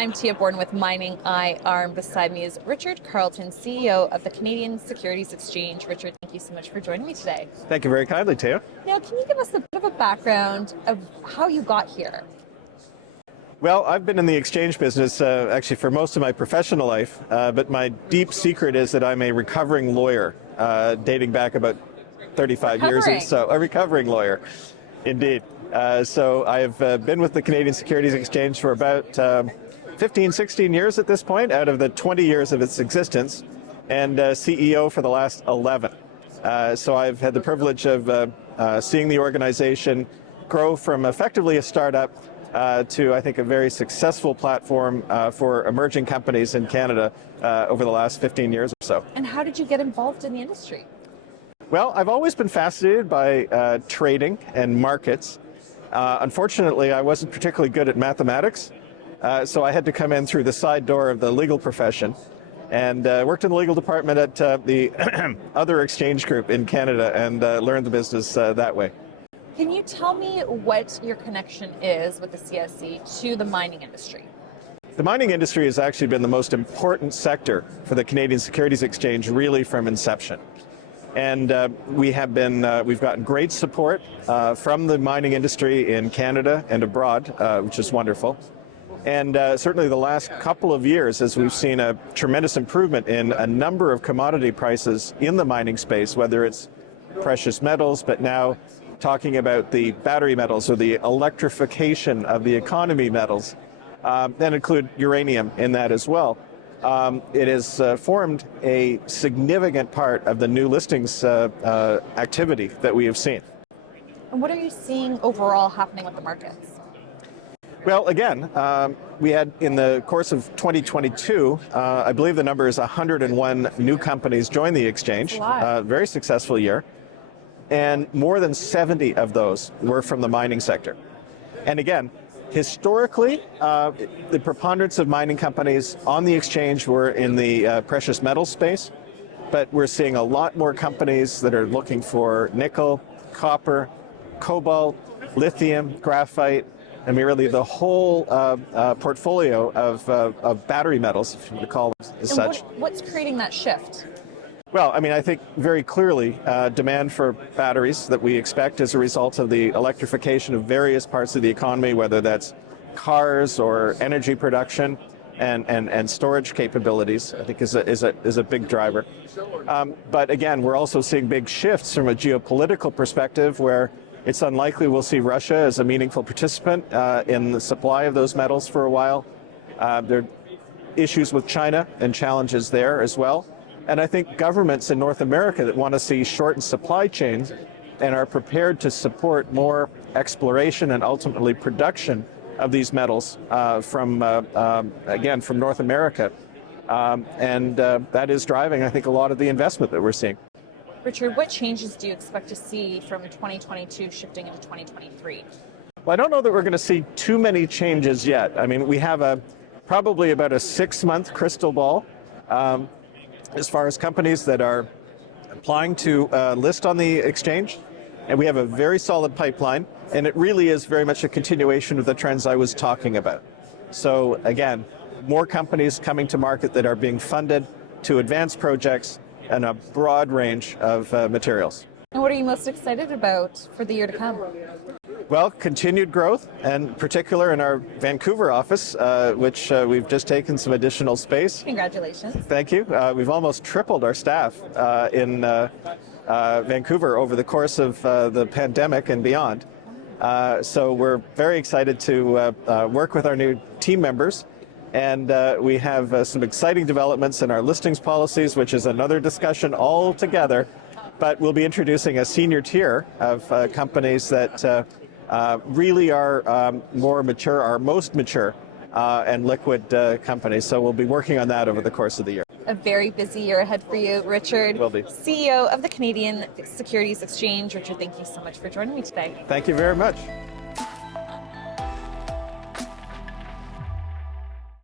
I'm Tia Borden with MiningIR, and beside me is Richard Carleton, CEO of the Canadian Securities Exchange. Richard, thank you so much for joining me today. Thank you very kindly, Tia. Now, can you give us a bit of a background of how you got here? Well, I've been in the exchange business actually for most of my professional life, but my deep secret is that I'm a recovering lawyer, dating back about 35 years or so. A recovering lawyer, indeed. So I've been with the Canadian Securities Exchange for about 15, 16 years at this point, out of the 20 years of its existence, and CEO for the last 11. So I've had the privilege of seeing the organization grow from effectively a startup to, I think, a very successful platform for emerging companies in Canada over the last 15 years or so. And how did you get involved in the industry? Well, I've always been fascinated by trading and markets. Unfortunately, I wasn't particularly good at mathematics, so I had to come in through the side door of the legal profession and worked in the legal department at the other exchange group in Canada and learned the business that way. Can you tell me what your connection is with the CSE to the mining industry? The mining industry has actually been the most important sector for the Canadian Securities Exchange really from inception. And we've gotten great support from the mining industry in Canada and abroad, which is wonderful. And certainly the last couple of years, as we've seen a tremendous improvement in a number of commodity prices in the mining space, whether it's precious metals, but now talking about the battery metals or the electrification of the economy metals, and include uranium in that as well. It has formed a significant part of the new listings activity that we have seen. And what are you seeing overall happening with the markets? Well, again, we had in the course of 2022, I believe the number is 101 new companies joined the exchange. Very successful year. And more than 70 of those were from the mining sector. And again, historically, the preponderance of mining companies on the exchange were in the precious metal space, but we're seeing a lot more companies that are looking for nickel, copper, cobalt, lithium, graphite, and really the whole portfolio of battery metals, if you want to call it as such. What's creating that shift? Well, I mean, I think very clearly demand for batteries that we expect as a result of the electrification of various parts of the economy, whether that's cars or energy production and storage capabilities, I think is a big driver. But again, we're also seeing big shifts from a geopolitical perspective where it's unlikely we'll see Russia as a meaningful participant in the supply of those metals for a while. There are issues with China and challenges there as well. And I think governments in North America that want to see shortened supply chains and are prepared to support more exploration and ultimately production of these metals from North America. And that is driving, I think, a lot of the investment that we're seeing. Richard, what changes do you expect to see from 2022 shifting into 2023? Well, I don't know that we're going to see too many changes yet. I mean, we have probably about a 6-month crystal ball. As far as companies that are applying to list on the exchange, and we have a very solid pipeline, and it really is very much a continuation of the trends I was talking about. So again, more companies coming to market that are being funded to advance projects and a broad range of materials. And what are you most excited about for the year to come? Well, continued growth, and in particular in our Vancouver office, which we've just taken some additional space. Congratulations. Thank you. We've almost tripled our staff in Vancouver over the course of the pandemic and beyond. So we're very excited to work with our new team members. And we have some exciting developments in our listings policies, which is another discussion altogether. But we'll be introducing a senior tier of companies that really are more mature, our most mature and liquid companies. So we'll be working on that over the course of the year. A very busy year ahead for you, Richard. Will be. CEO of the Canadian Securities Exchange. Richard, thank you so much for joining me today. Thank you very much.